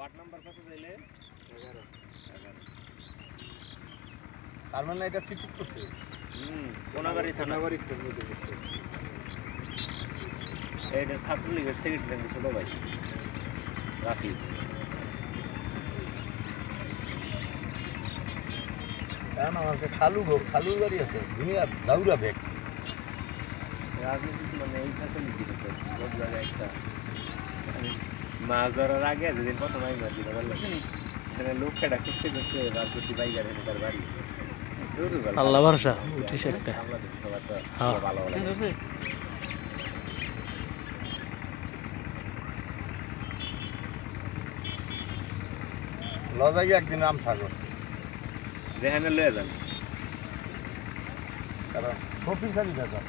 Ward number কত দিলে? 11 11। তার মানে এটা সিটি করছে কোনাবাড়ি থানা। কোনাবাড়ির মধ্যে করছে। এটা ছাত্রলীগের সেক্রেটারি ছোট ভাই রাফি। কেন আমাকে খালুর বাড়ি আছে দুনিয়া জাউরা ব্যাগ রাজনীতি মানে এই ছাত্রলীগ বহুত জায়গায় একটা মাছ ধরার আগে যেদিন প্রথম আই মাছ দিতে পারলাম এখানে লোক কেটা খুঁজতে খুঁজতে রাজনীতি বাইকার এনে তার বাড়ি আল্লাহ ভরসা উঠিস একটা আমাদের সবার তো হ্যাঁ। ভালো ভালো লজাই একদিন নাম থাকো যেখানে লয়ে যান কারণ শপিং খালি দেখা